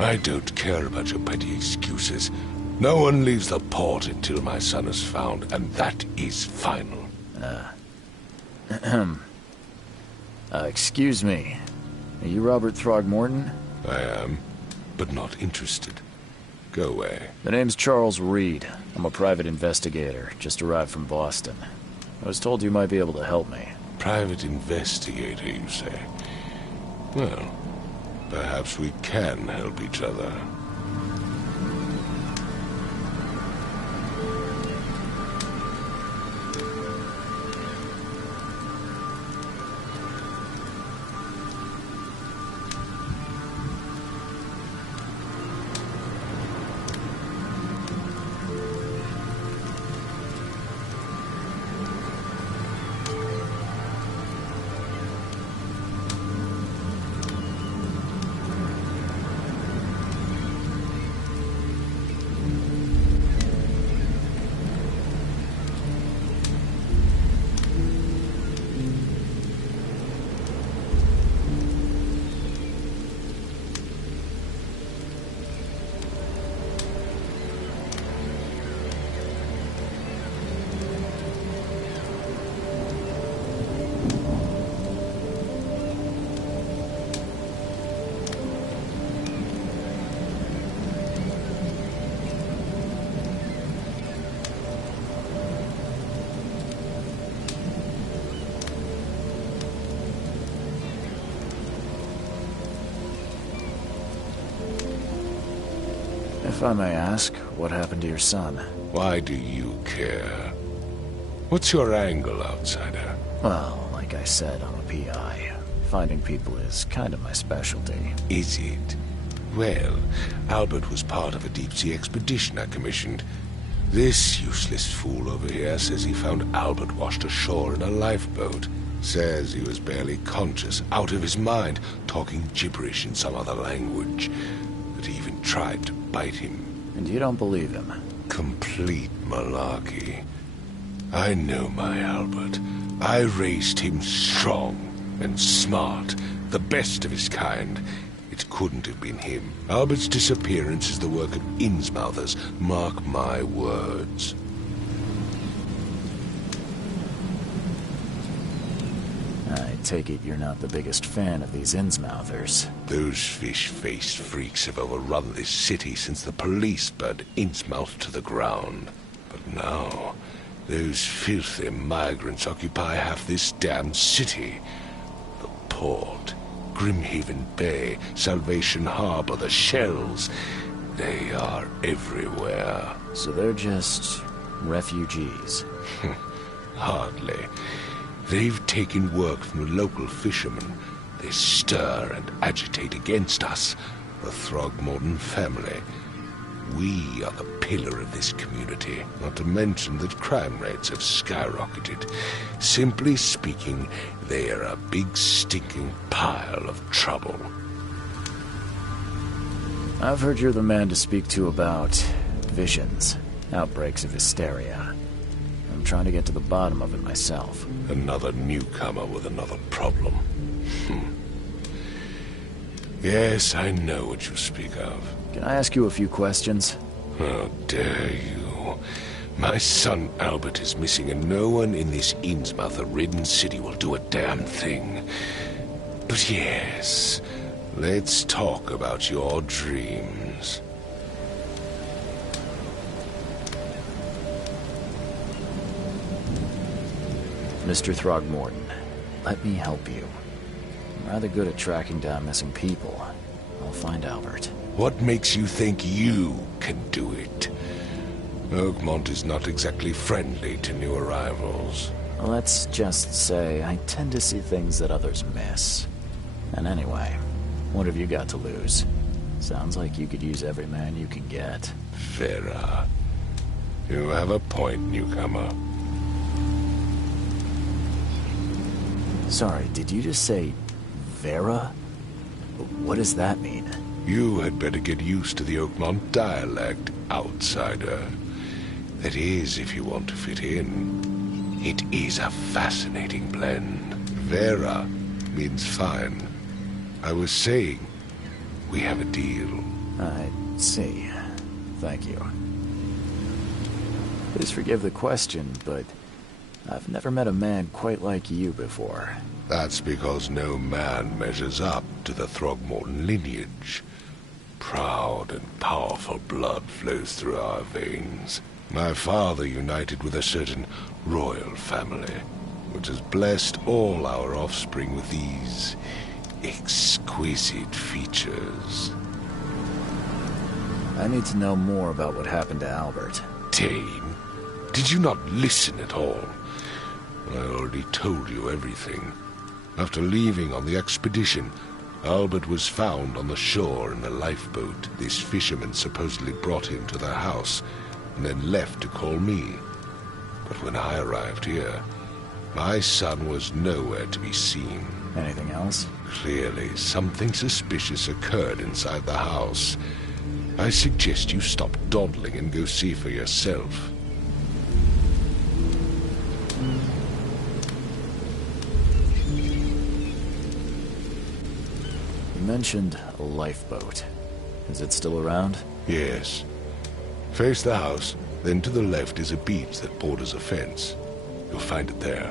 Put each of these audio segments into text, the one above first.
I don't care about your petty excuses. No one leaves the port until my son is found, and that is final. Excuse me. Are you Robert Throgmorton? I am, but not interested. Go away. The name's Charles Reed. I'm a private investigator, just arrived from Boston. I was told you might be able to help me. Private investigator, you say? Well, perhaps we can help each other. If I may ask, what happened to your son? Why do you care? What's your angle, outsider? Well, like I said, I'm a PI. Finding people is kind of my specialty. Is it? Well, Albert was part of a deep-sea expedition I commissioned. This useless fool over here says he found Albert washed ashore in a lifeboat. Says he was barely conscious, out of his mind, talking gibberish in some other language. That he even tried to bite him. And you don't believe him? Complete malarkey. I know my Albert. I raised him strong and smart, the best of his kind. It couldn't have been him. Albert's disappearance is the work of Innsmouthers, mark my words. I take it you're not the biggest fan of these Innsmouthers. Those fish-faced freaks have overrun this city since the police burned Innsmouth to the ground. But now, those filthy migrants occupy half this damned city. The port, Grimhaven Bay, Salvation Harbor, the shells, they are everywhere. So they're just refugees? Hardly. They've taken work from the local fishermen. They stir and agitate against us, the Throgmorton family. We are the pillar of this community, not to mention that crime rates have skyrocketed. Simply speaking, they are a big stinking pile of trouble. I've heard you're the man to speak to about visions, outbreaks of hysteria. I'm trying to get to the bottom of it myself. Another newcomer with another problem. Yes, I know what you speak of. Can I ask you a few questions? How dare you? My son Albert is missing, and no one in this Innsmouth-ridden city will do a damn thing. But yes, let's talk about your dreams. Mr. Throgmorton, let me help you. I'm rather good at tracking down missing people. I'll find Albert. What makes you think you can do it? Oakmont is not exactly friendly to new arrivals. Let's just say I tend to see things that others miss. And anyway, what have you got to lose? Sounds like you could use every man you can get. Vera. You have a point, newcomer. Sorry, did you just say Vera? What does that mean? You had better get used to the Oakmont dialect, outsider. That is, if you want to fit in. It is a fascinating blend. Vera means fine. I was saying, we have a deal. I see. Thank you. Please forgive the question, but I've never met a man quite like you before. That's because no man measures up to the Throgmorton lineage. Proud and powerful blood flows through our veins. My father united with a certain royal family, which has blessed all our offspring with these exquisite features. I need to know more about what happened to Albert. Dane, did you not listen at all? I already told you everything. After leaving on the expedition, Albert was found on the shore in a lifeboat. This fisherman supposedly brought him to their house, and then left to call me. But when I arrived here, my son was nowhere to be seen. Anything else? Clearly, something suspicious occurred inside the house. I suggest you stop dawdling and go see for yourself. You mentioned a lifeboat. Is it still around? Yes. Face the house, then to the left is a beach that borders a fence. You'll find it there.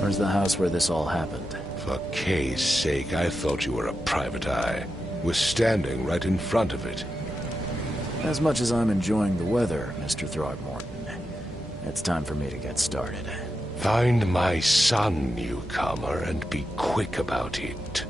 Where's the house where this all happened? For Kay's sake, I thought you were a private eye. We're standing right in front of it. As much as I'm enjoying the weather, Mr. Throgmorton, it's time for me to get started. Find my son, newcomer, and be quick about it.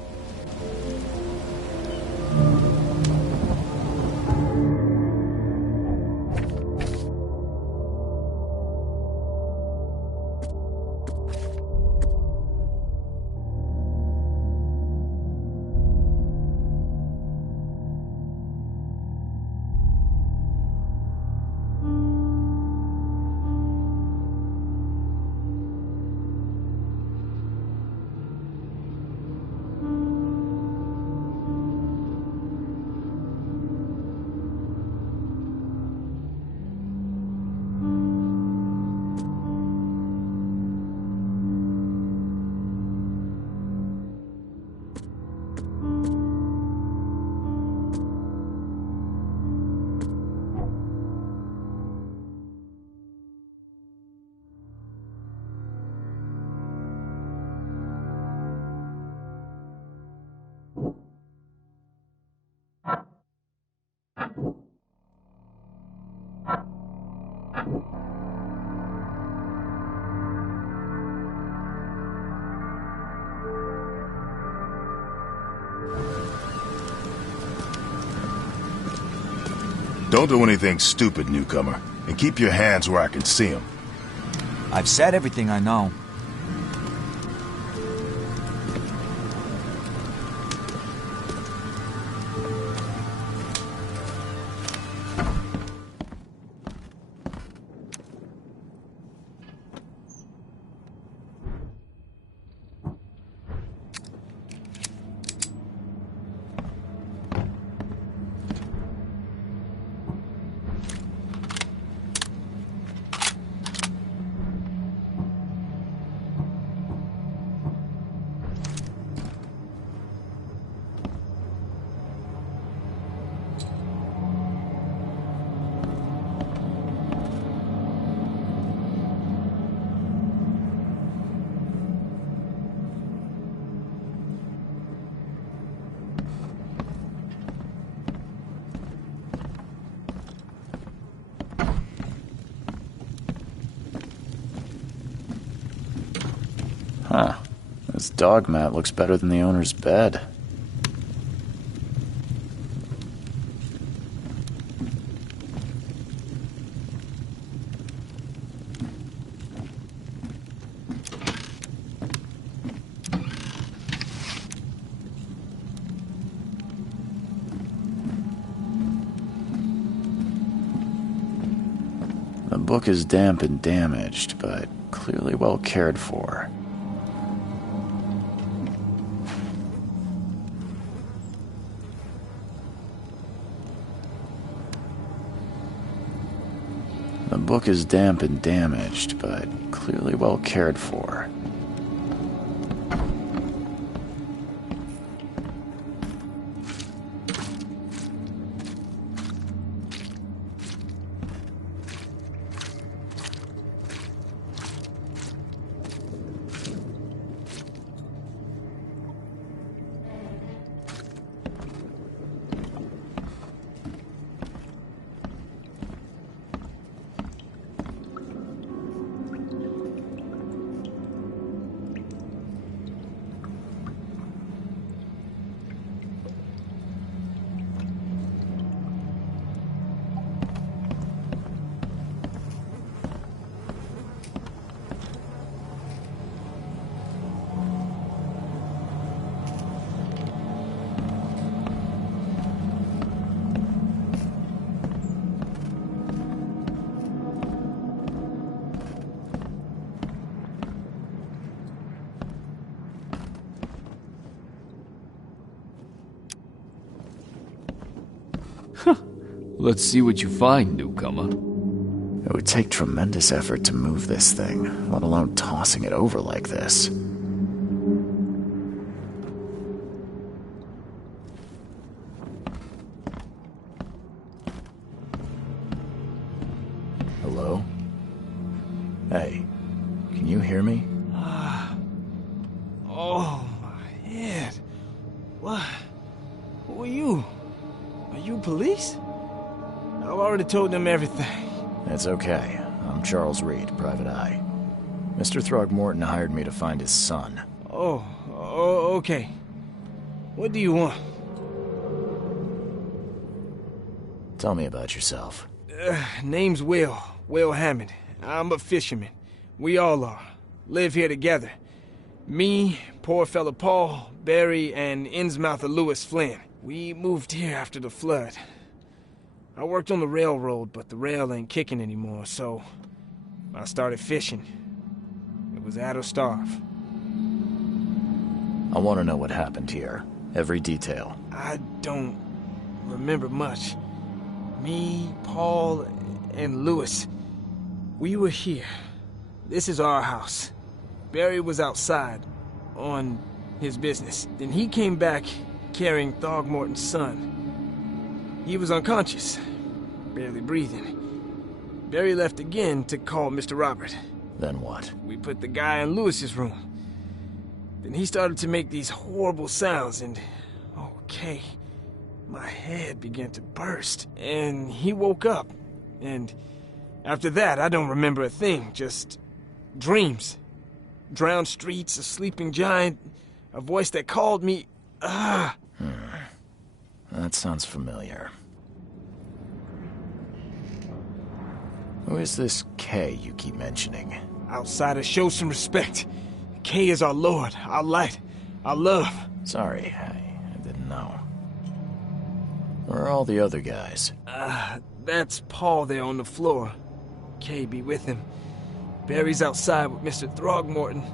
Don't do anything stupid, newcomer, and keep your hands where I can see them. I've said everything I know. Huh. This dog mat looks better than the owner's bed. The book is damp and damaged, but clearly well cared for. The book is damp and damaged, but clearly well cared for. Let's see what you find, newcomer. It would take tremendous effort to move this thing, let alone tossing it over like this. Hello? Hey, can you hear me? Oh, my head. What? Who are you? Are you police? I've already told them everything. It's okay. I'm Charles Reed, Private Eye. Mr. Throgmorton hired me to find his son. Oh, okay. What do you want? Tell me about yourself. Name's Will Hammond. I'm a fisherman. We all are. Live here together. Me, poor fella Paul, Barry, and Innsmouther Lewis Flynn. We moved here after the flood. I worked on the railroad, but the rail ain't kicking anymore, so I started fishing. It was add or starve. I want to know what happened here. Every detail. I don't remember much. Me, Paul, and Lewis, we were here. This is our house. Barry was outside, on his business. Then he came back carrying Throgmorton's son. He was unconscious, barely breathing. Barry left again to call Mr. Robert. Then what? We put the guy in Lewis's room. Then he started to make these horrible sounds and... okay, my head began to burst. And he woke up. And after that, I don't remember a thing, just dreams. Drowned streets, a sleeping giant, a voice that called me... That sounds familiar. Who is this K you keep mentioning? Outsider, show some respect. K is our lord, our light, our love. Sorry, I didn't know. Where are all the other guys? That's Paul there on the floor. K be with him. Barry's outside with Mr. Throgmorton.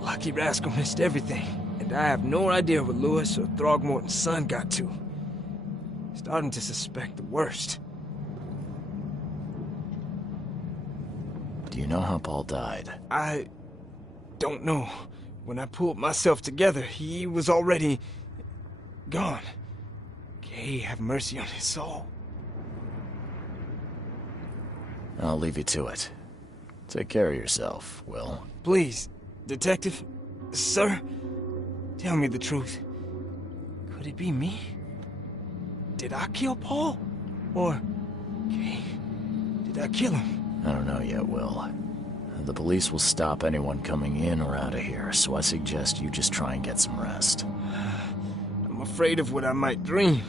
Lucky rascal missed everything. And I have no idea what Lewis or Throgmorton's son got to. Starting to suspect the worst. Do you know how Paul died? I don't know. When I pulled myself together, he was already gone. Kay, have mercy on his soul. I'll leave you to it. Take care of yourself, Will. Please, Detective, sir, tell me the truth. Could it be me? Did I kill Paul? Or, Kay, did I kill him? I don't know yet, Will. The police will stop anyone coming in or out of here, so I suggest you just try and get some rest. I'm afraid of what I might dream.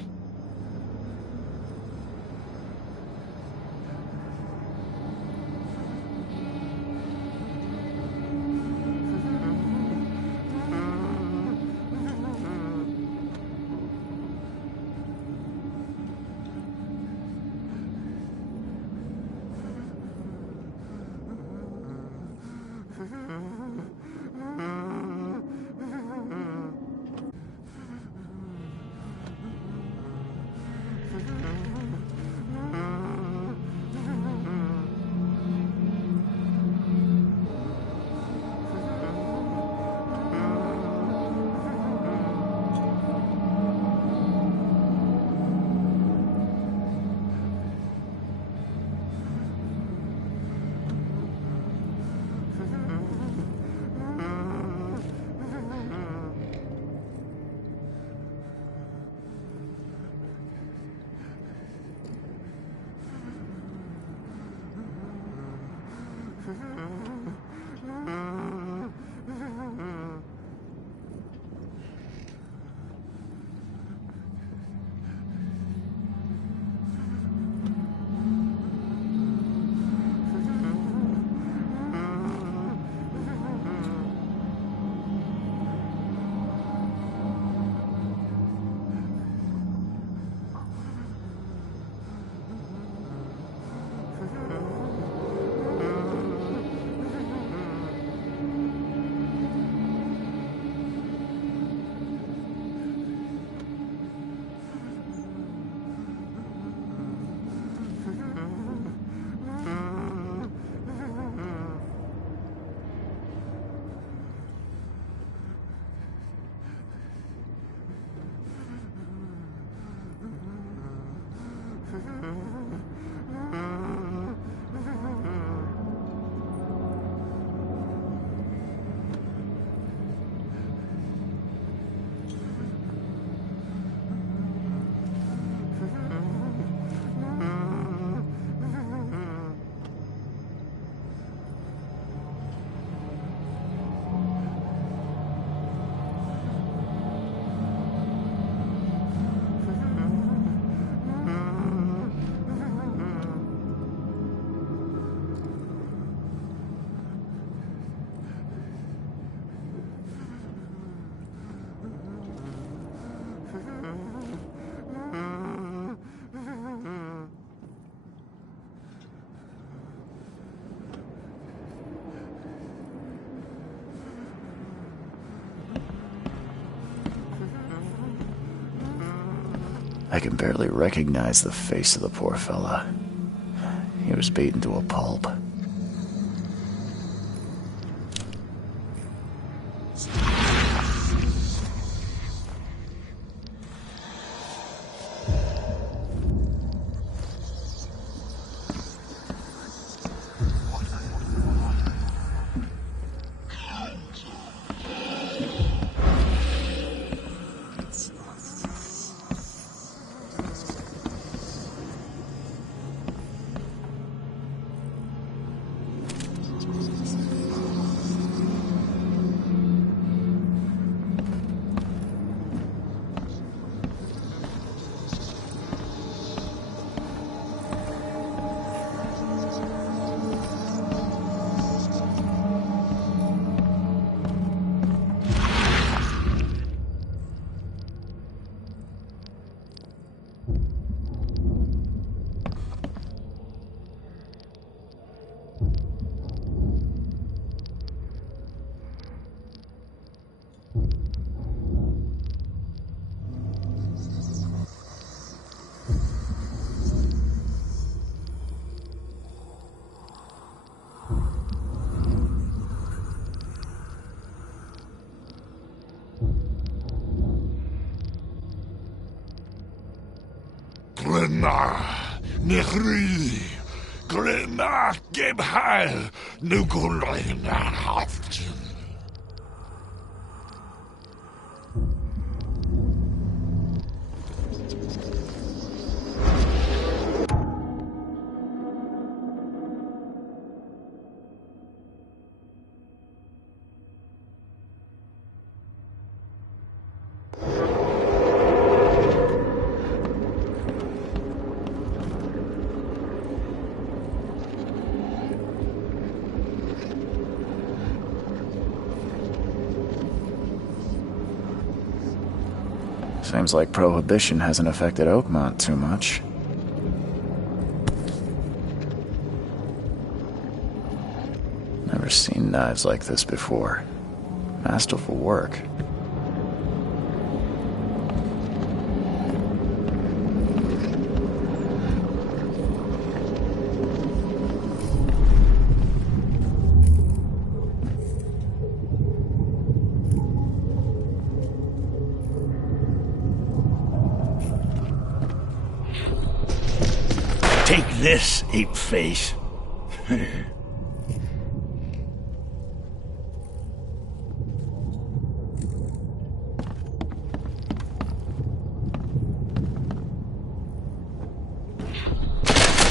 I can barely recognize the face of the poor fella. He was beaten to a pulp. Glenna, Nechri, Glenna, Gebheil, Nukulina, Haftin. Seems like Prohibition hasn't affected Oakmont too much. Never seen knives like this before. Masterful work. Take this, ape face.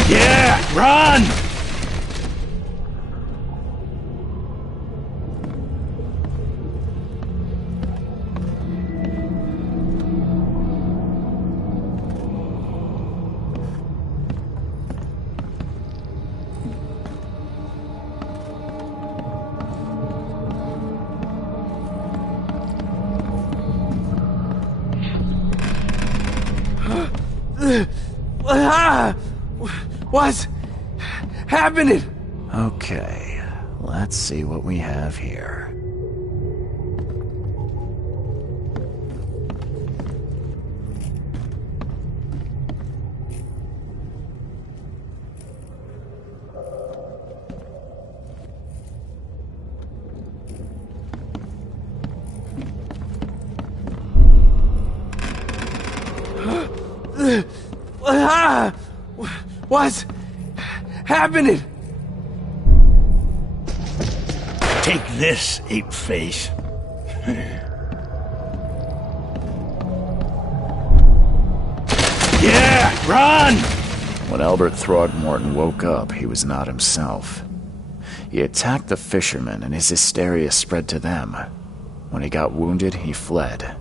Yeah, run! What's happening? Okay, let's see what we have here. What's happening? Take this, ape face. Yeah, run! When Albert Throgmorton woke up, he was not himself. He attacked the fishermen, and his hysteria spread to them. When he got wounded, he fled.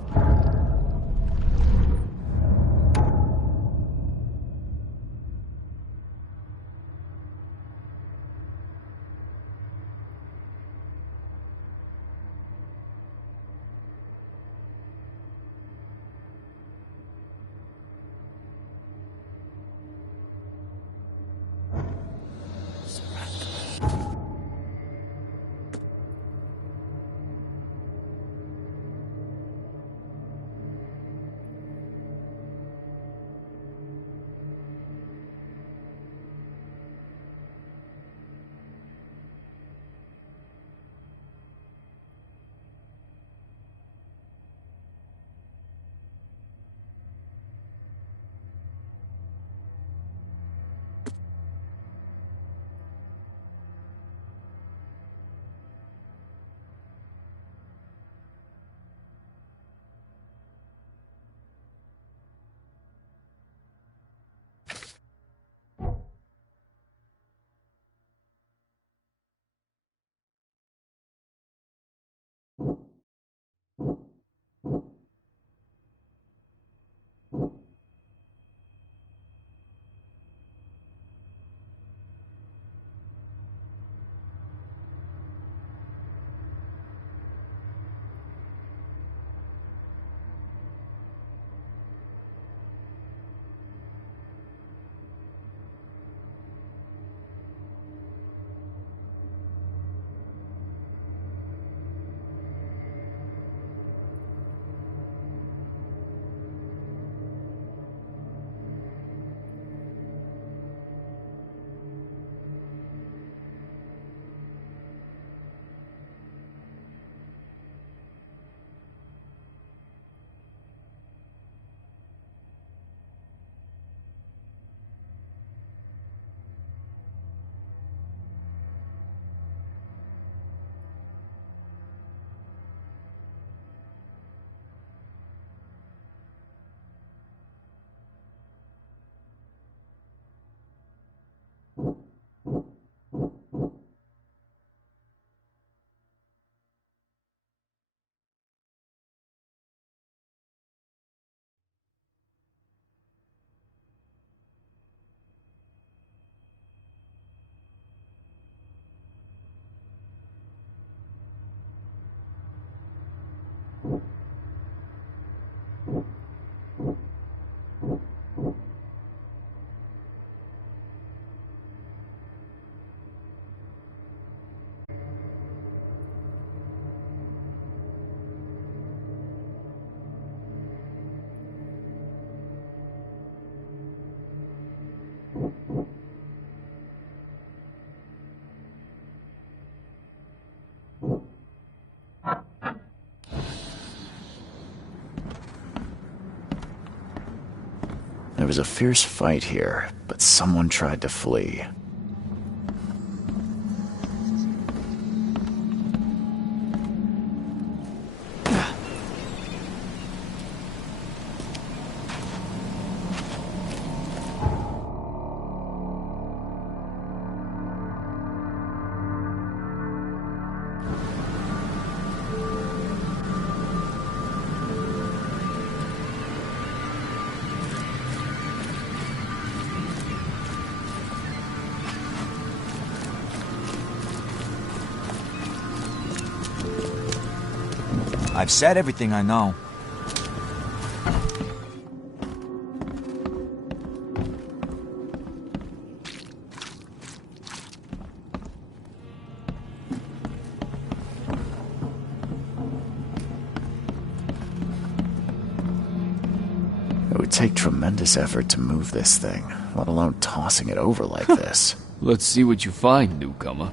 There was a fierce fight here, but someone tried to flee. I've said everything I know. It would take tremendous effort to move this thing, let alone tossing it over like this. Let's see what you find, newcomer.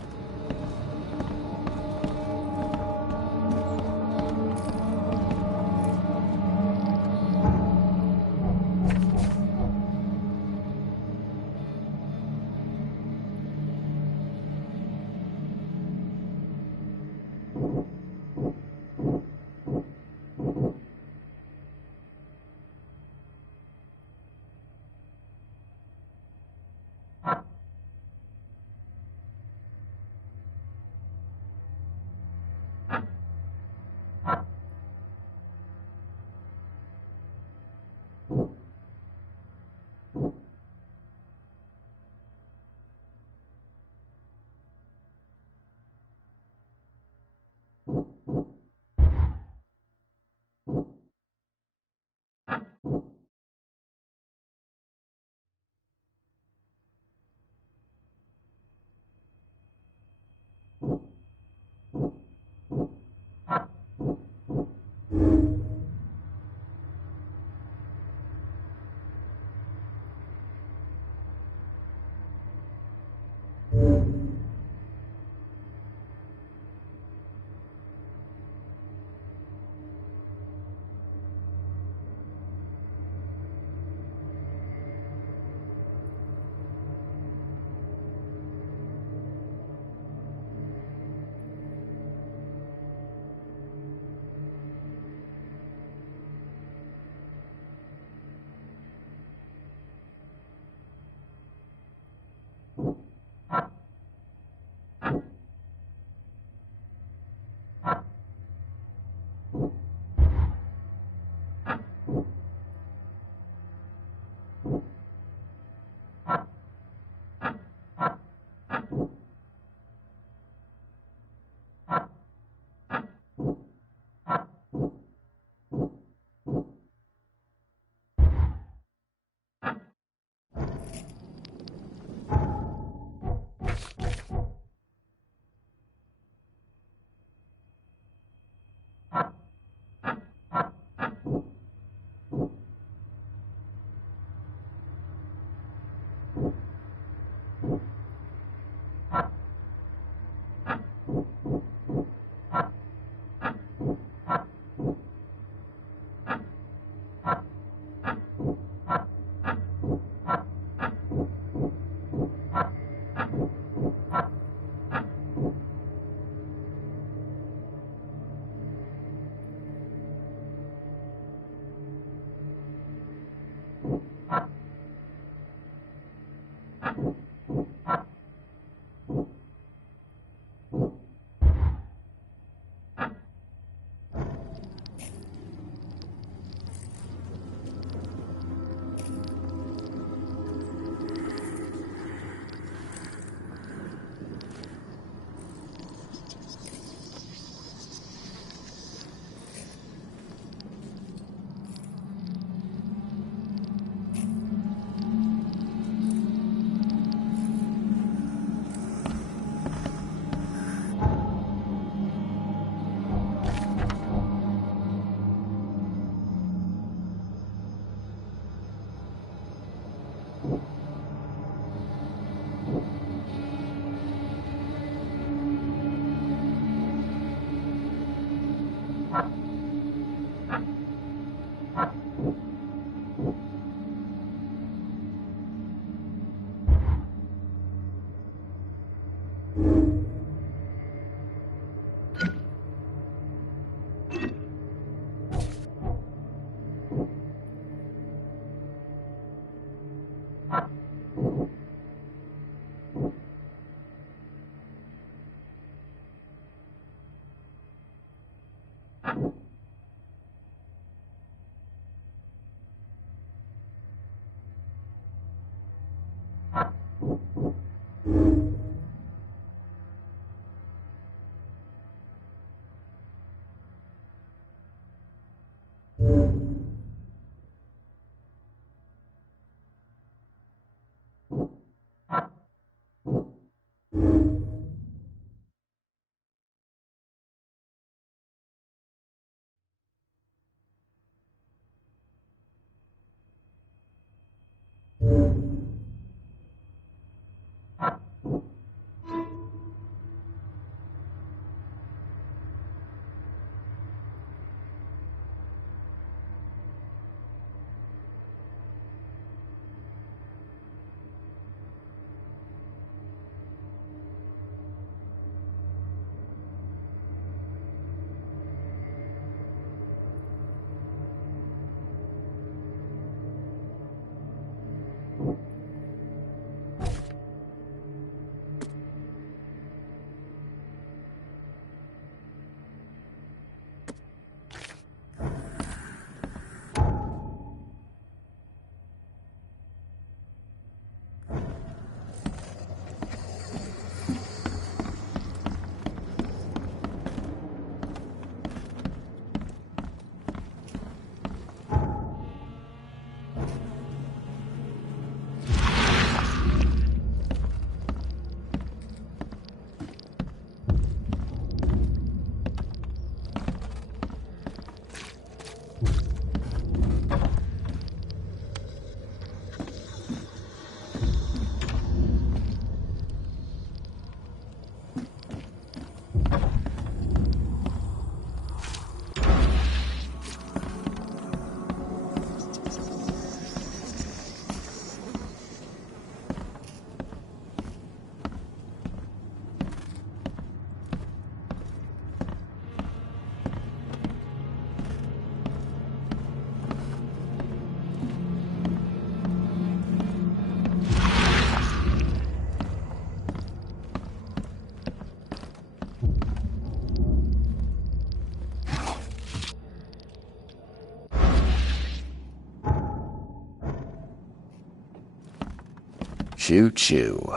Choo-choo.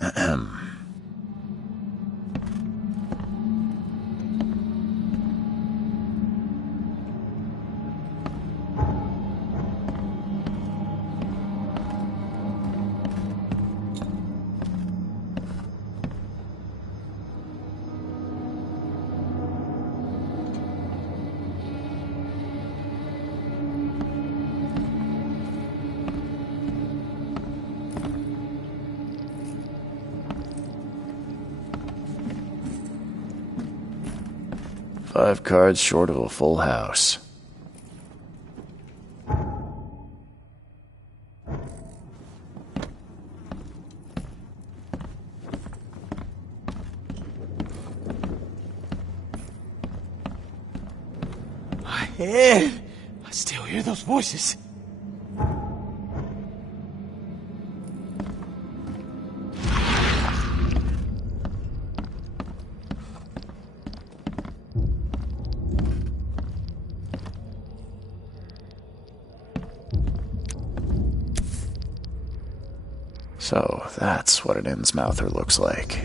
Ahem. 5 cards short of a full house. My head! I still hear those voices. So that's what an Innsmouther looks like.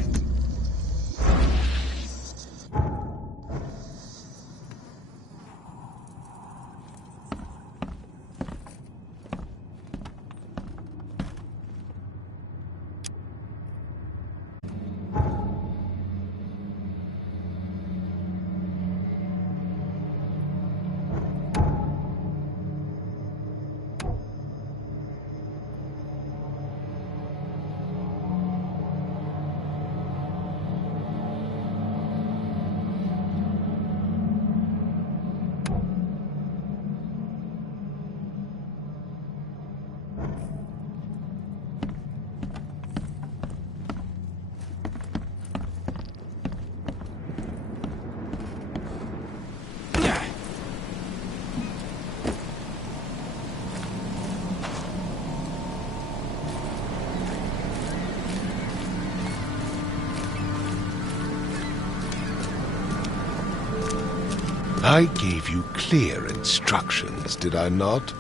I gave you clear instructions, did I not?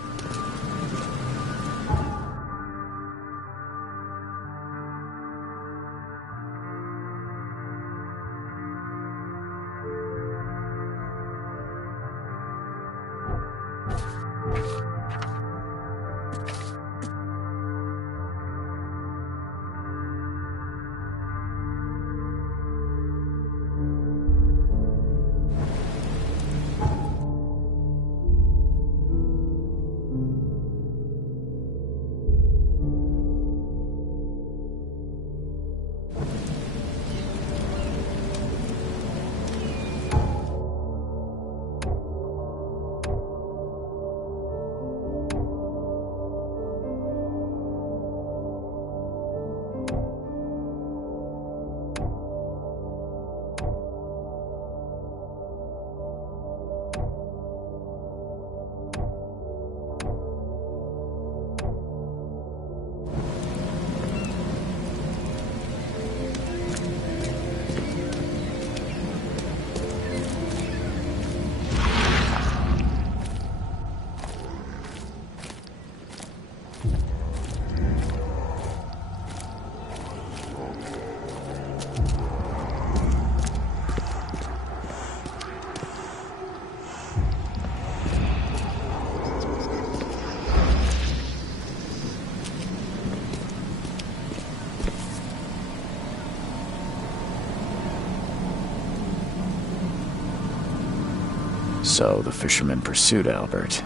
So the fisherman pursued Albert,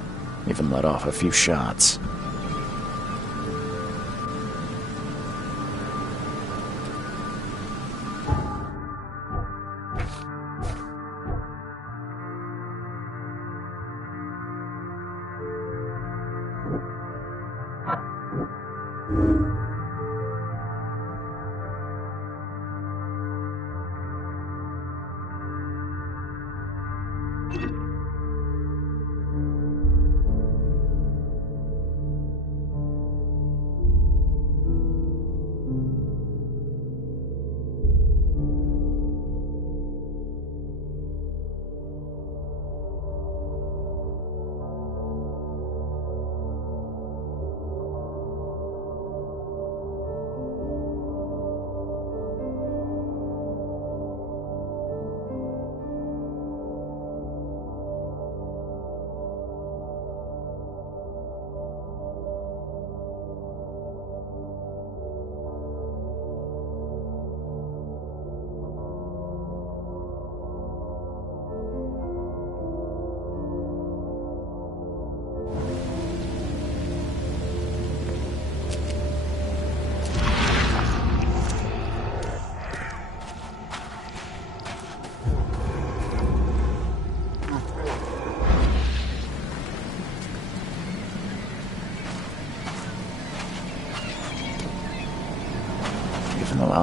even let off a few shots.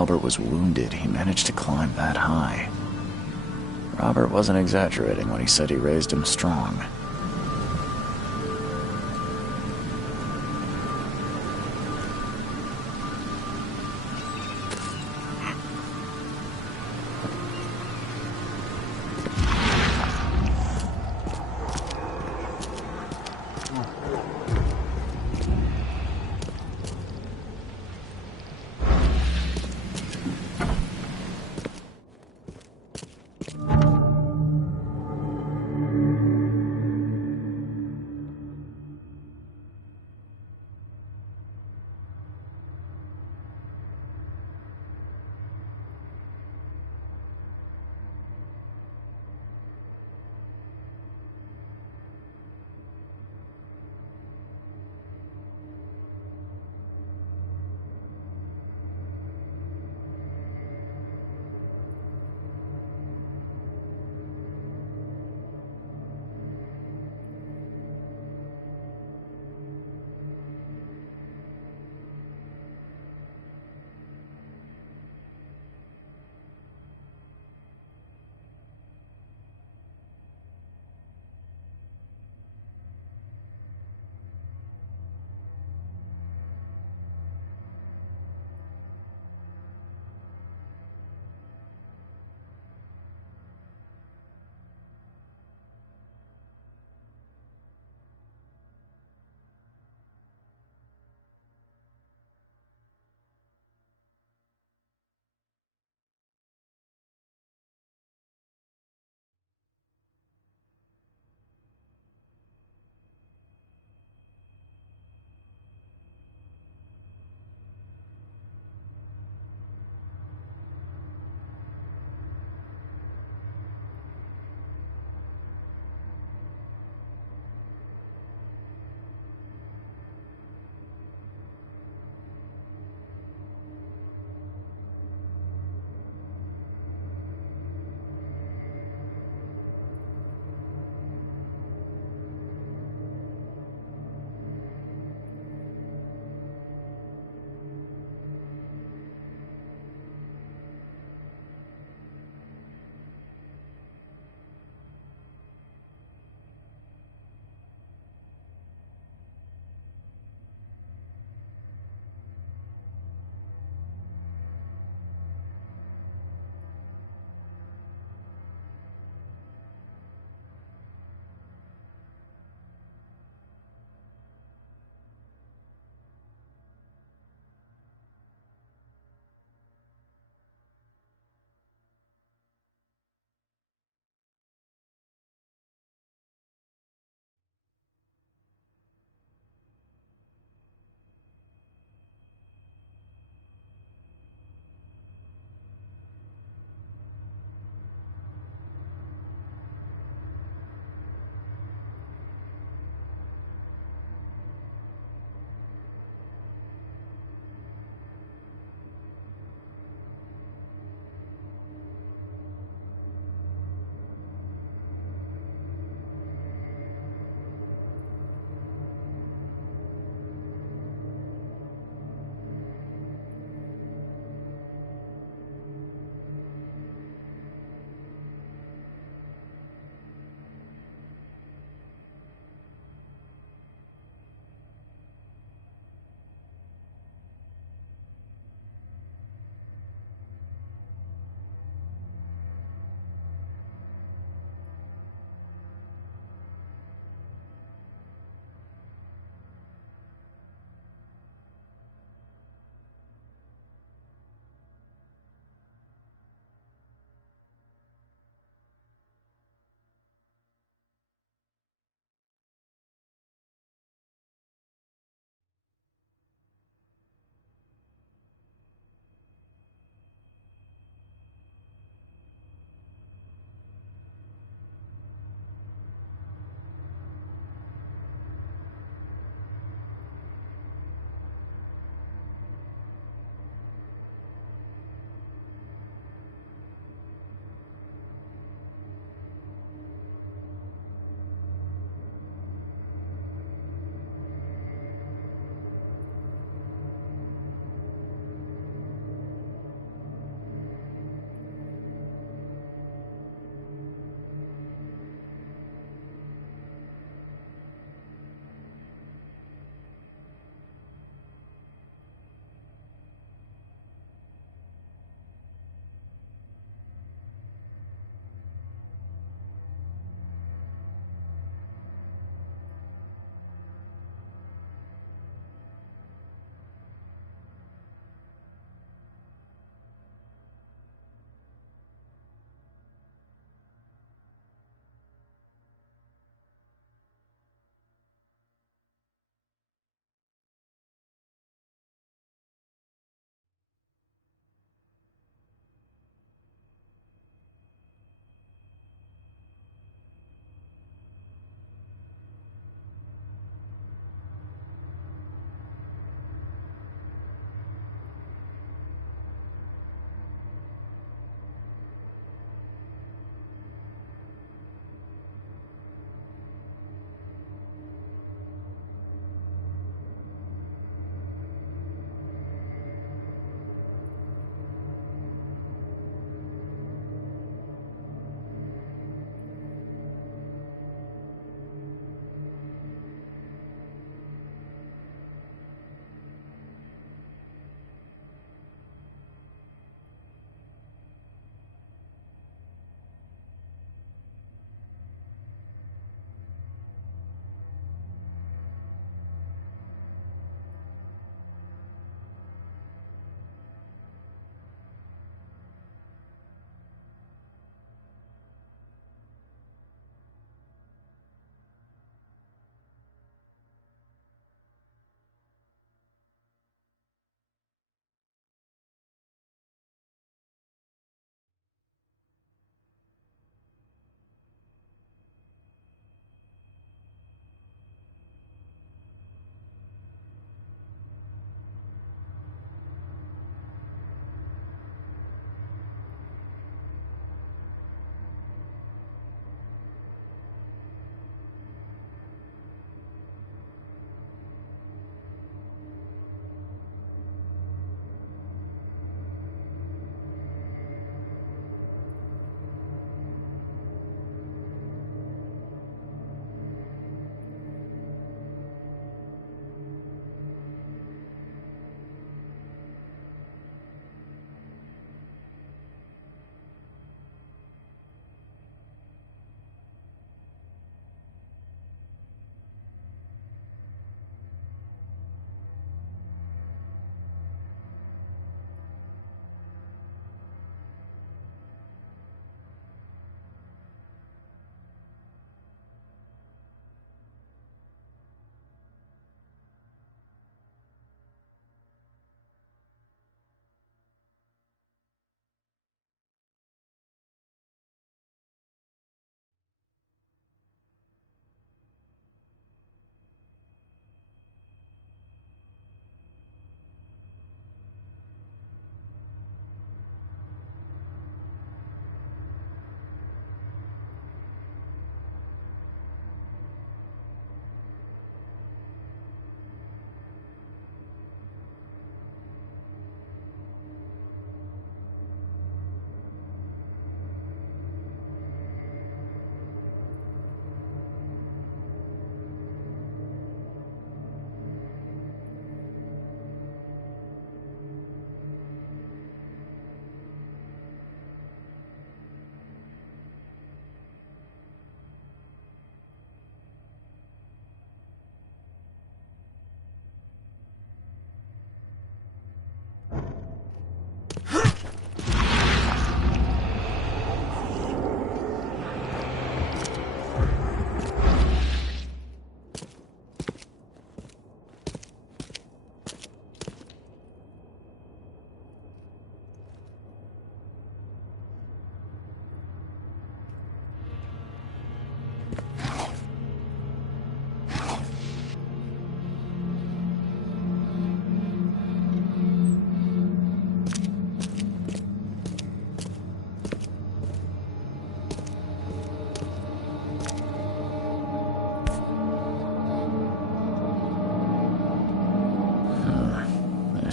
Robert was wounded, he managed to climb that high. Robert wasn't exaggerating when he said he raised him strong.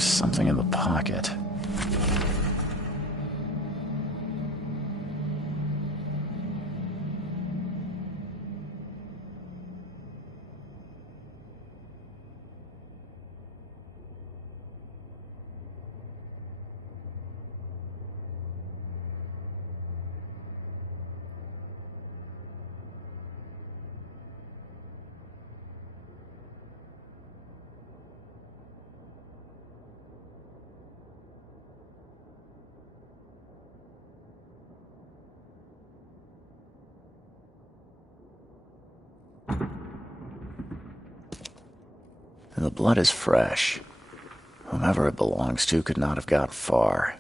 There's something in the pocket. The blood is fresh. Whomever it belongs to could not have got far.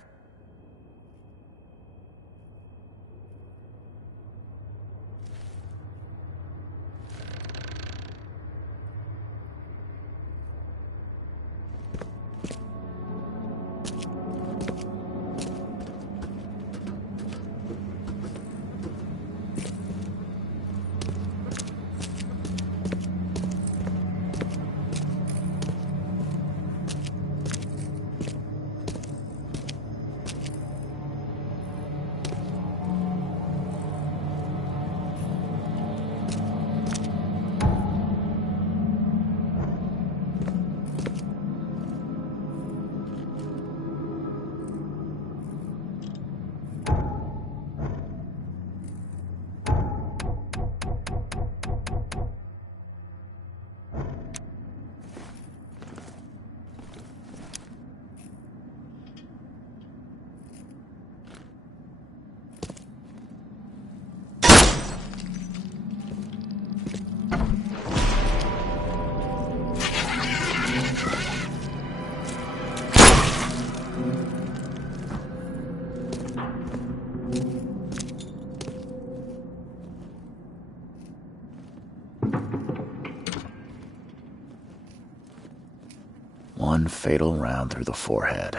One fatal round through the forehead.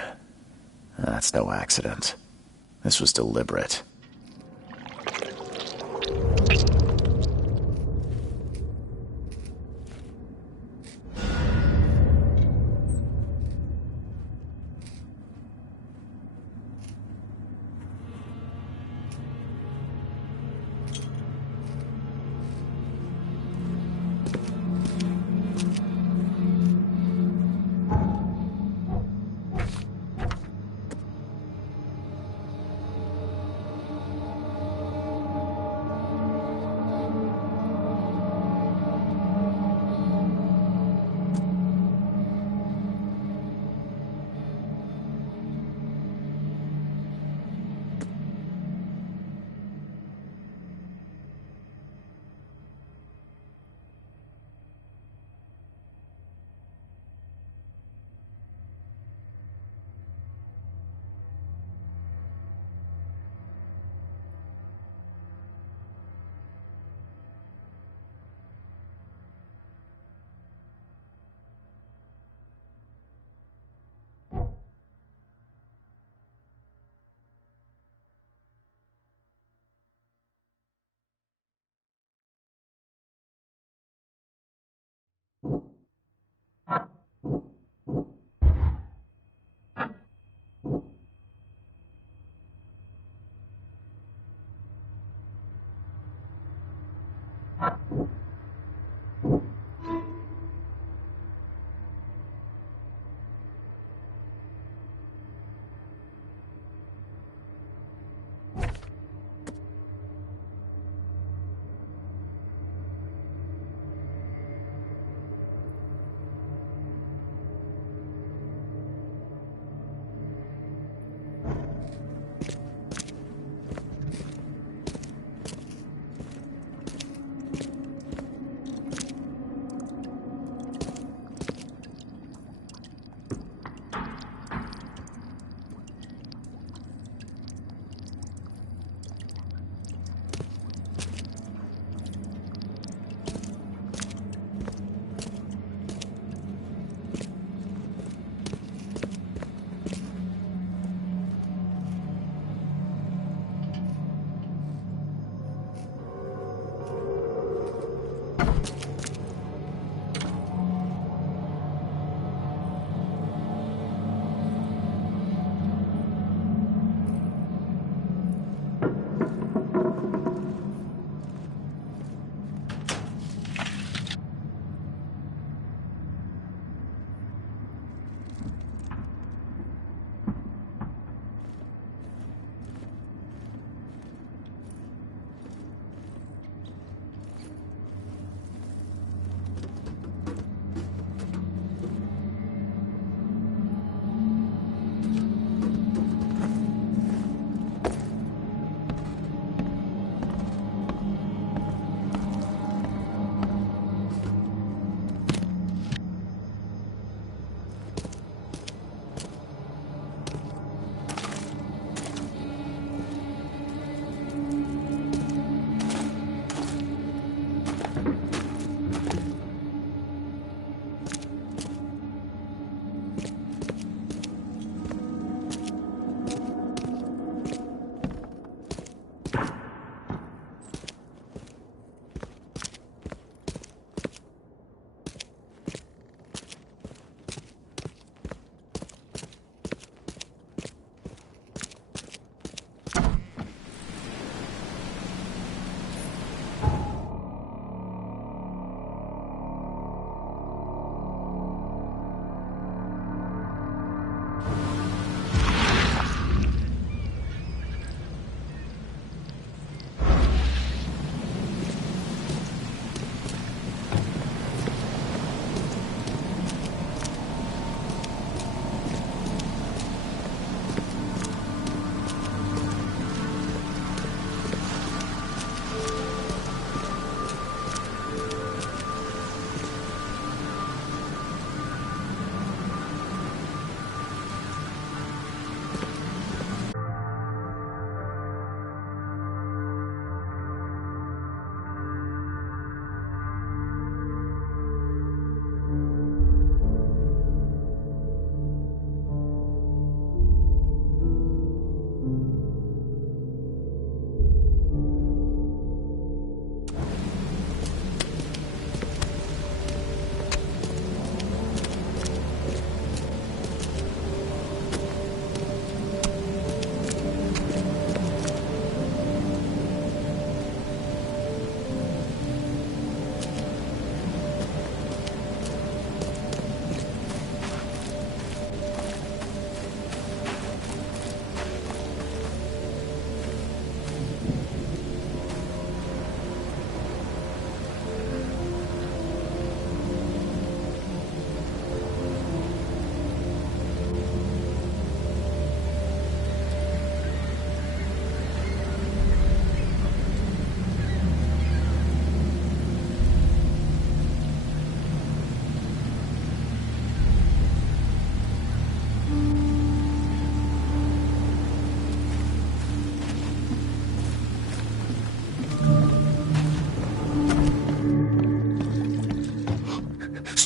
That's no accident. This was deliberate.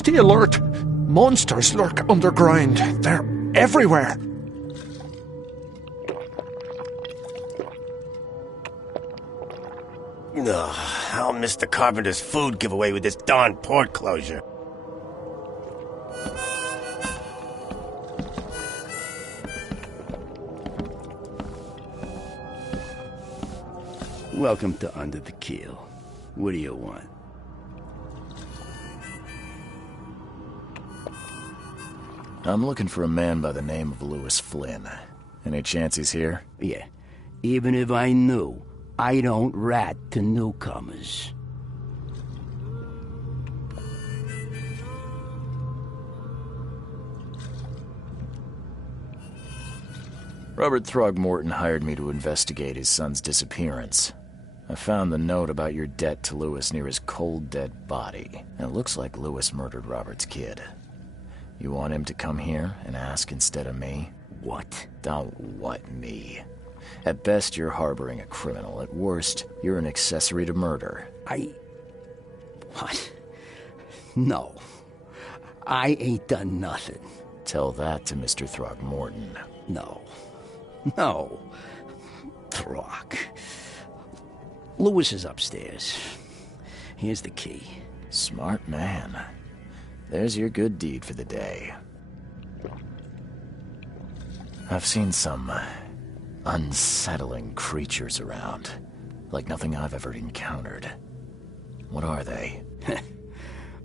Safety alert! Monsters lurk underground. They're everywhere. Ugh, I'll miss the carpenter's food giveaway with this darn port closure. Welcome to Under the Keel. What do you want? I'm looking for a man by the name of Lewis Flynn. Any chance he's here? Yeah. Even if I knew, I don't rat to newcomers. Robert Throgmorton hired me to investigate his son's disappearance. I found the note about your debt to Lewis near his cold, dead body. And it looks like Lewis murdered Robert's kid. You want him to come here and ask instead of me? What? Don't what me. At best, you're harboring a criminal. At worst, you're an accessory to murder. What? No. I ain't done nothing. Tell that to Mr. Throgmorton. No. Throg. Lewis is upstairs. Here's the key. Smart man. There's your good deed for the day. I've seen some unsettling creatures around, like nothing I've ever encountered. What are they?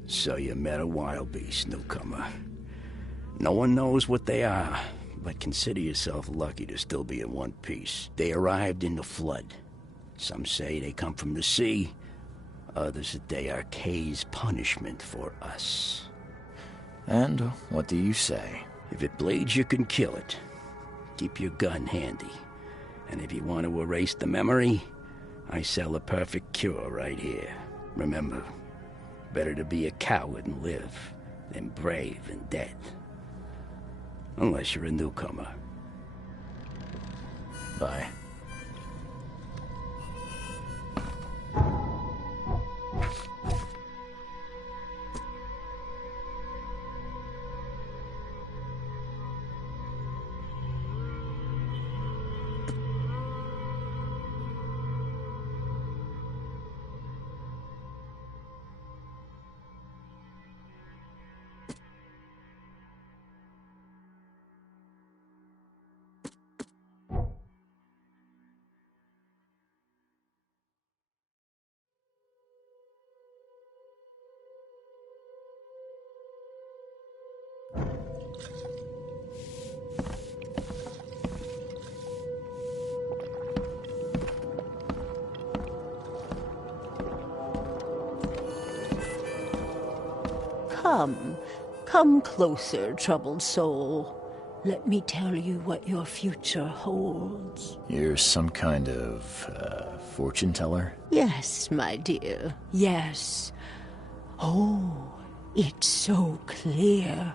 So you met a wild beast, newcomer. No one knows what they are, but consider yourself lucky to still be in one piece. They arrived in the flood. Some say they come from the sea. Others that they are Kay's punishment for us. And what do you say? If it bleeds, you can kill it. Keep your gun handy. And if you want to erase the memory, I sell a perfect cure right here. Remember, better to be a coward and live than brave and dead. Unless you're a newcomer. Bye. Come closer, troubled soul. Let me tell you what your future holds. You're some kind of, fortune teller? Yes, my dear, yes. Oh, it's so clear.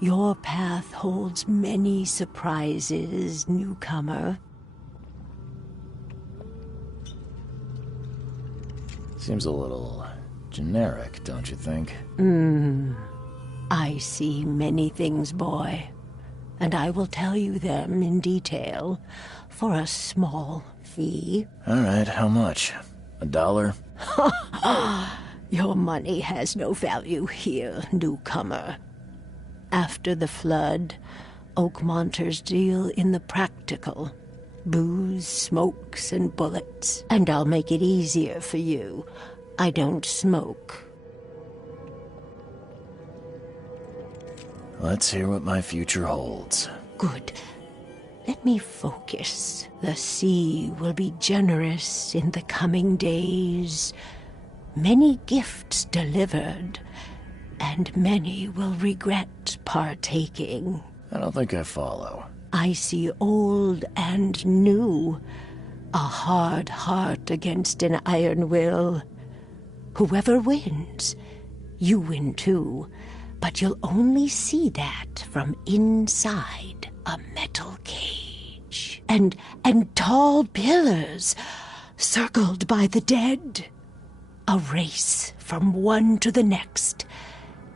Your path holds many surprises, newcomer. Seems a little generic, don't you think? I see many things, boy, and I will tell you them in detail for a small fee. All right, how much? $1? Your money has no value here, newcomer. After the flood, Oakmonters deal in the practical. Booze, smokes, and bullets. And I'll make it easier for you. I don't smoke. Let's hear what my future holds. Good. Let me focus. The sea will be generous in the coming days. Many gifts delivered, and many will regret partaking. I don't think I follow. I see old and new. A hard heart against an iron will. Whoever wins, you win too. But you'll only see that from inside a metal cage. And tall pillars, circled by the dead. A race from one to the next.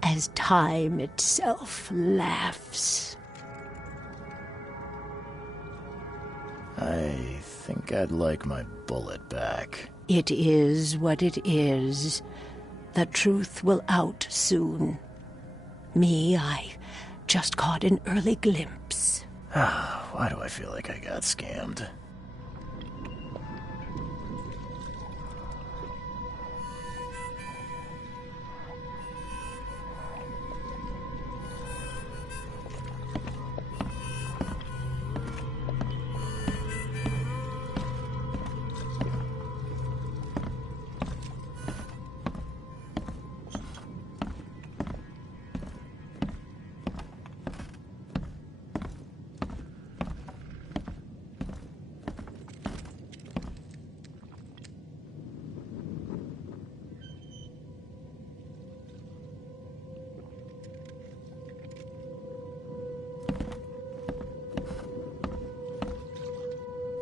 as time itself laughs. I think I'd like my bullet back. It is what it is. The truth will out soon. Me, I just caught an early glimpse. Why do I feel like I got scammed?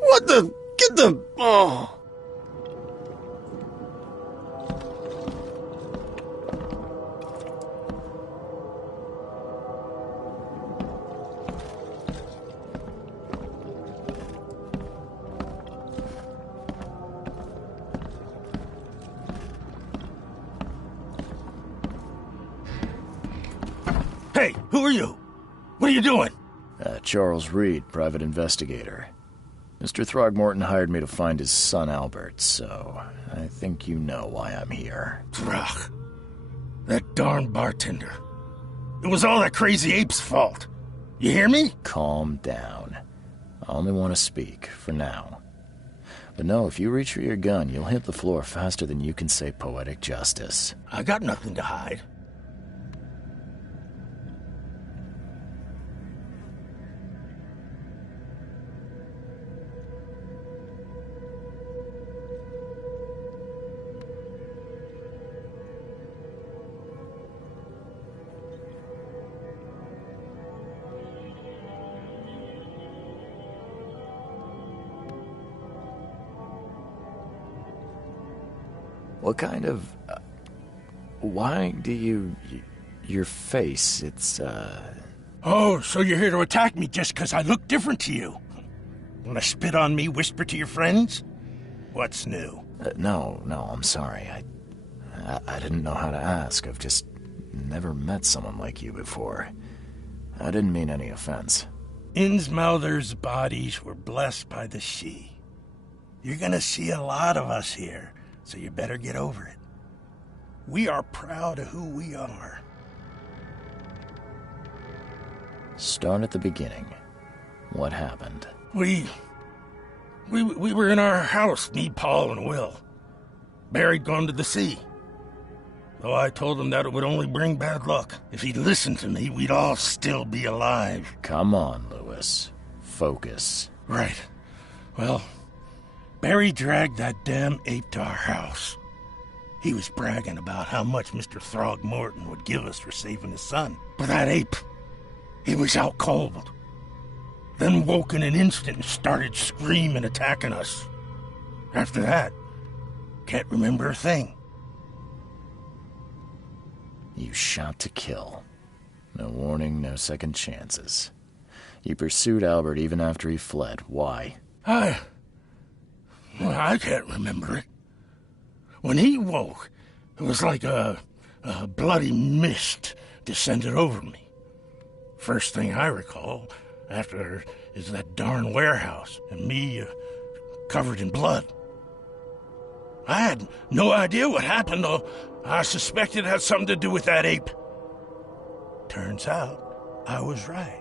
What the? Get the... Oh. Hey, who are you? What are you doing? Charles Reed, private investigator. Mr. Throgmorton hired me to find his son Albert, so I think you know why I'm here. Throg. That darn bartender. It was all that crazy ape's fault. You hear me? Calm down. I only want to speak, for now. But no, if you reach for your gun, you'll hit the floor faster than you can say poetic justice. I got nothing to hide. What kind of... why do you... your face, it's, Oh, so you're here to attack me just because I look different to you? Want to spit on me, whisper to your friends? What's new? No, I'm sorry. I didn't know how to ask. I've just never met someone like you before. I didn't mean any offense. Innsmouther's bodies were blessed by the sea. You're gonna see a lot of us here, so you better get over it. We are proud of who we are. Start at the beginning. What happened? We were in our house, me, Paul, and Will. Barry'd gone to the sea. Though I told him that it would only bring bad luck. If he'd listened to me, we'd all still be alive. Come on, Lewis. Focus. Right. Well, Barry dragged that damn ape to our house. He was bragging about how much Mr. Throgmorton would give us for saving his son. But that ape, he was out cold. Then woke in an instant and started screaming, attacking us. After that, can't remember a thing. You shot to kill. No warning, no second chances. You pursued Albert even after he fled. Why? I can't remember it. When he woke, it was like a bloody mist descended over me. First thing I recall after is that darn warehouse and me covered in blood. I had no idea what happened, though I suspected it had something to do with that ape. Turns out I was right.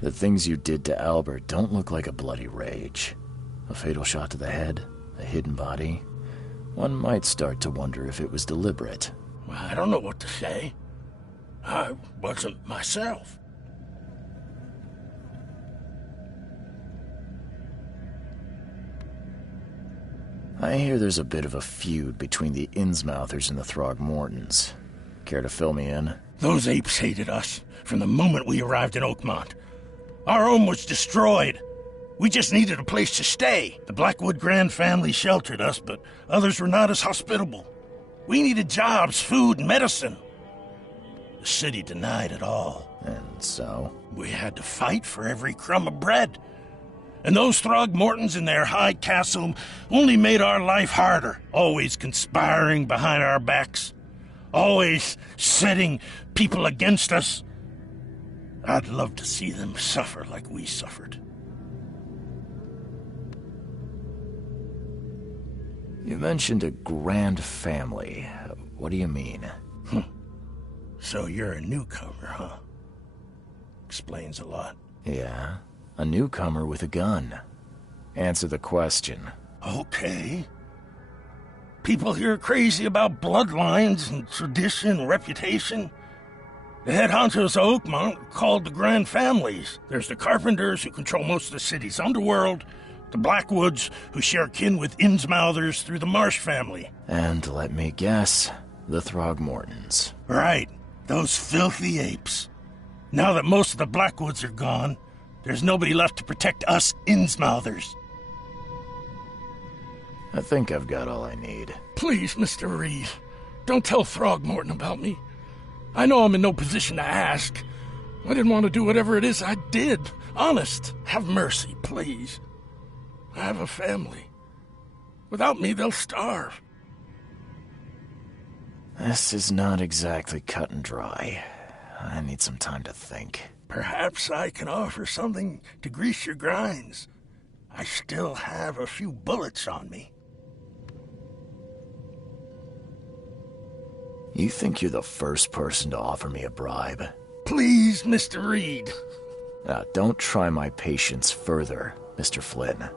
The things you did to Albert don't look like a bloody rage. A fatal shot to the head, a hidden body. One might start to wonder if it was deliberate. Well, I don't know what to say. I wasn't myself. I hear there's a bit of a feud between the Innsmouthers and the Throgmortons. Care to fill me in? Those apes hated us from the moment we arrived in Oakmont. Our home was destroyed. We just needed a place to stay. The Blackwood Grand family sheltered us, but others were not as hospitable. We needed jobs, food, and medicine. The city denied it all. And so? We had to fight for every crumb of bread. And those Throgmortons in their high castle only made our life harder, always conspiring behind our backs, always setting people against us. I'd love to see them suffer like we suffered. You mentioned a grand family. What do you mean? So you're a newcomer, huh? Explains a lot. Yeah, a newcomer with a gun. Answer the question. Okay. People here are crazy about bloodlines and tradition and reputation. The head honchos of Oakmont are called the Grand Families. There's the Carpenters, who control most of the city's underworld, the Blackwoods, who share kin with Innsmouthers through the Marsh family. And let me guess, the Throgmortons. Right, those filthy apes. Now that most of the Blackwoods are gone, there's nobody left to protect us Innsmouthers. I think I've got all I need. Please, Mr. Reed, don't tell Throgmorton about me. I know I'm in no position to ask. I didn't want to do whatever it is I did. Honest, have mercy, please. I have a family. Without me, they'll starve. This is not exactly cut and dry. I need some time to think. Perhaps I can offer something to grease your grinds. I still have a few bullets on me. You think you're the first person to offer me a bribe? Please, Mr. Reed. Don't try my patience further, Mr. Flynn.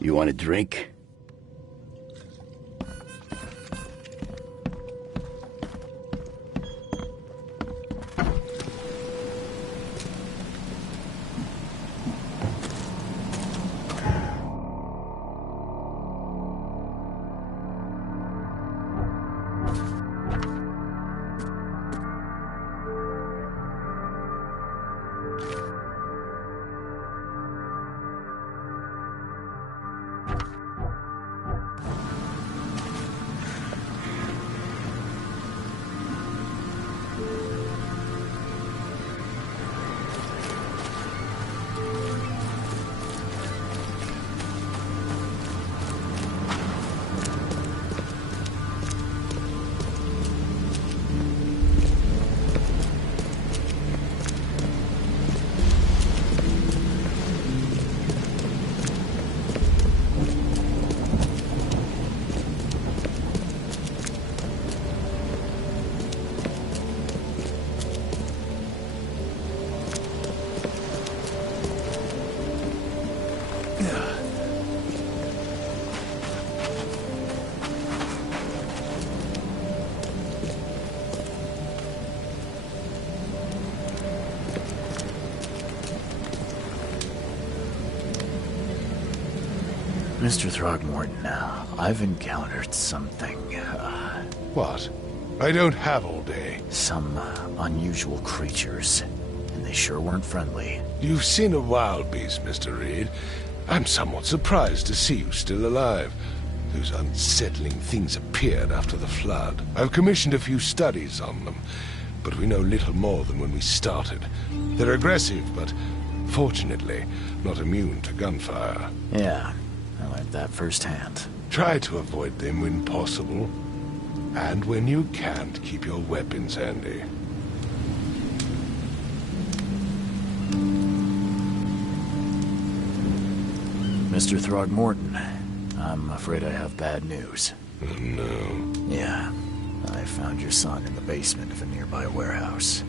You want a drink? Mr. Throgmorton, I've encountered something, What? I don't have all day. some unusual creatures, and they sure weren't friendly. You've seen a wild beast, Mr. Reed. I'm somewhat surprised to see you still alive. Those unsettling things appeared after the flood. I've commissioned a few studies on them, but we know little more than when we started. They're aggressive, but fortunately not immune to gunfire. Yeah, I learned that firsthand. Try to avoid them when possible. And when you can't, keep your weapons handy. Mr. Throgmorton, I'm afraid I have bad news. Oh, no. Yeah, I found your son in the basement of a nearby warehouse.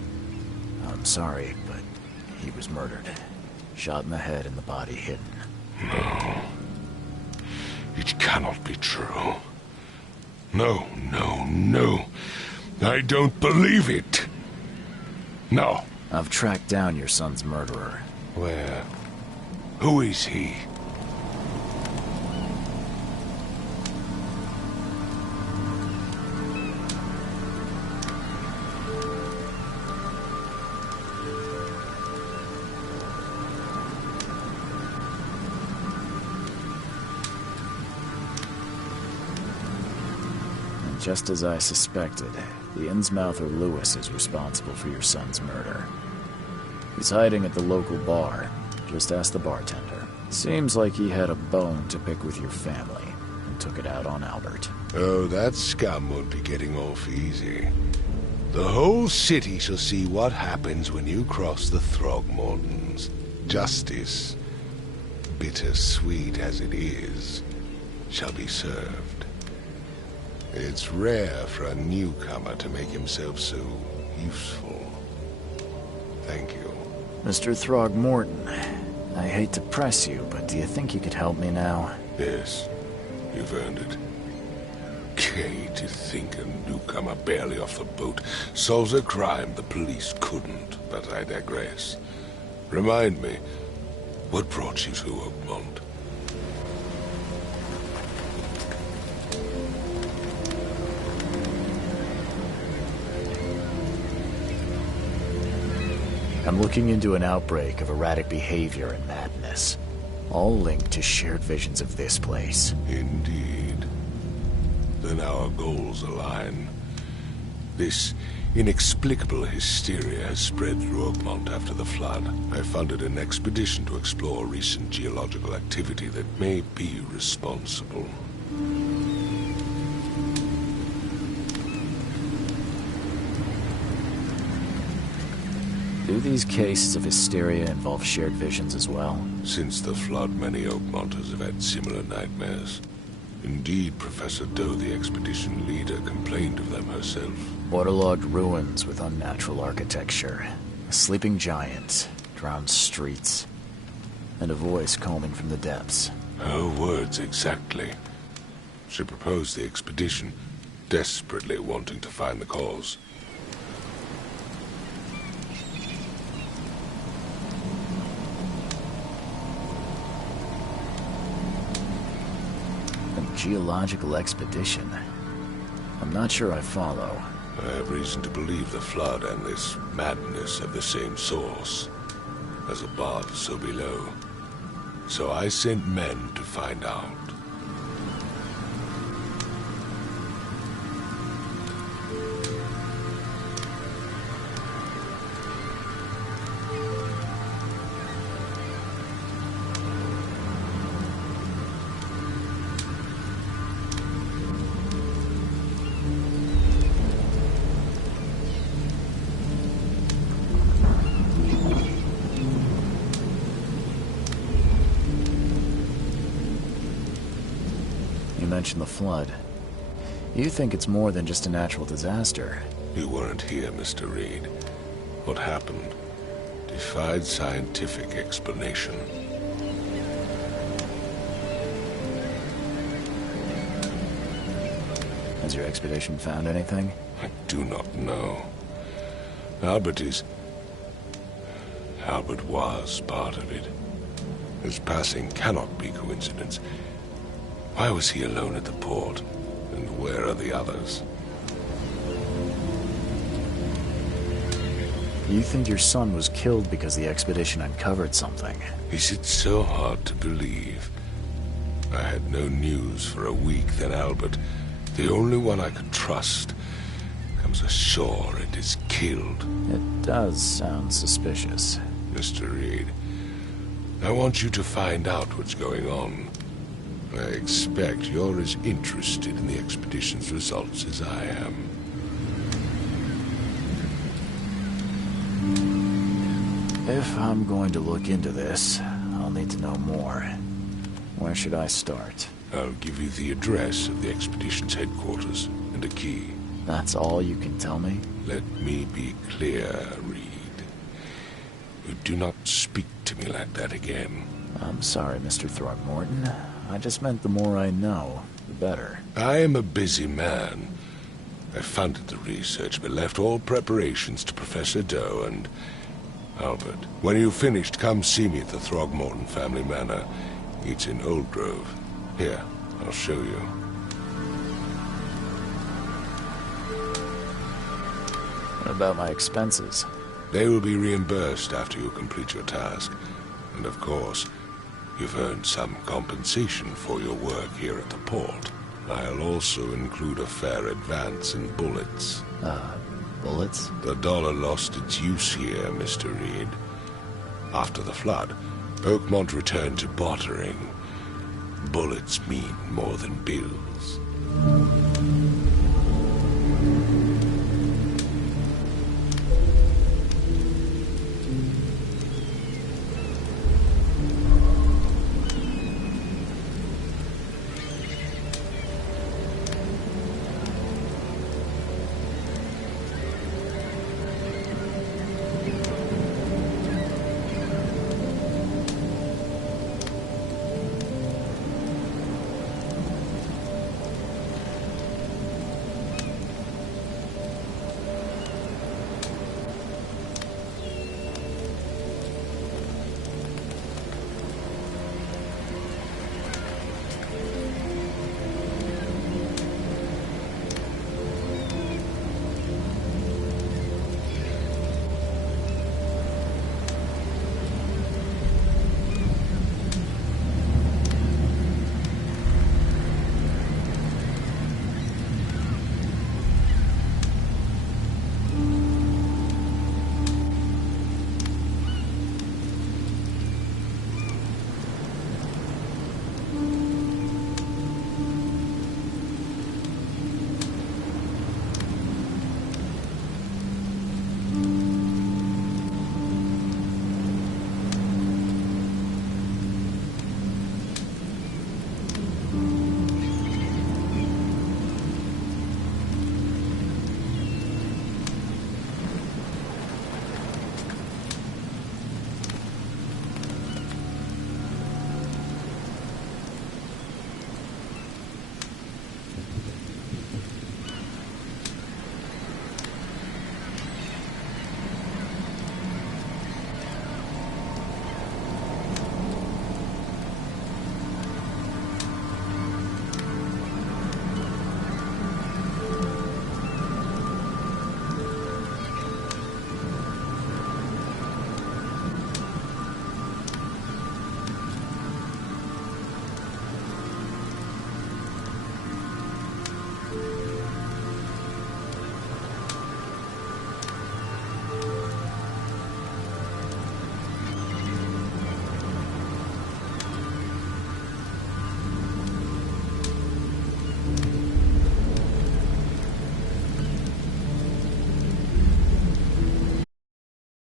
I'm sorry, but he was murdered. Shot in the head and the body hidden. No. It cannot be true. No, no, no. I don't believe it. No. I've tracked down your son's murderer. Where? Who is he? Just as I suspected, the Innsmouther Lewis is responsible for your son's murder. He's hiding at the local bar. Just ask the bartender. Seems like he had a bone to pick with your family, and took it out on Albert. Oh, that scum won't be getting off easy. The whole city shall see what happens when you cross the Throgmortons. Justice, bittersweet as it is, shall be served. It's rare for a newcomer to make himself so useful. Thank you. Mr. Throgmorton, I hate to press you, but do you think you could help me now? Yes, you've earned it. Gay to think a newcomer barely off the boat solves a crime the police couldn't, but I digress. Remind me, what brought you to Oakmont? I'm looking into an outbreak of erratic behavior and madness, all linked to shared visions of this place. Indeed. Then our goals align. This inexplicable hysteria has spread through Oakmont after the flood. I funded an expedition to explore recent geological activity that may be responsible. Do these cases of hysteria involve shared visions as well? Since the flood, many Oakmonters have had similar nightmares. Indeed, Professor Doe, the expedition leader, complained of them herself. Waterlogged ruins with unnatural architecture, a sleeping giant, drowned streets, and a voice calling from the depths. Her words exactly. She proposed the expedition, desperately wanting to find the cause. A geological expedition? I'm not sure I follow. I have reason to believe the flood and this madness have the same source. As above, so below. So I sent men to find out. You mentioned the flood. You think it's more than just a natural disaster? You weren't here, Mr. Reed. What happened defied scientific explanation. Has your expedition found anything? I do not know. Albert was part of it. His passing cannot be coincidence. Why was he alone at the port? And where are the others? You think your son was killed because the expedition uncovered something? Is it so hard to believe? I had no news for a week, then Albert, the only one I could trust, comes ashore and is killed. It does sound suspicious. Mr. Reed, I want you to find out what's going on. I expect you're as interested in the expedition's results as I am. If I'm going to look into this, I'll need to know more. Where should I start? I'll give you the address of the expedition's headquarters and a key. That's all you can tell me? Let me be clear, Reed. You do not speak to me like that again. I'm sorry, Mr. Throckmorton. I just meant the more I know, the better. I am a busy man. I funded the research, but left all preparations to Professor Doe and Albert. When you've finished, come see me at the Throgmorton family manor. It's in Old Grove. Here, I'll show you. What about my expenses? They will be reimbursed after you complete your task. And of course, you've earned some compensation for your work here at the port. I'll also include a fair advance in bullets. Bullets? The dollar lost its use here, Mr. Reed. After the flood, Oakmont returned to bartering. Bullets mean more than bills.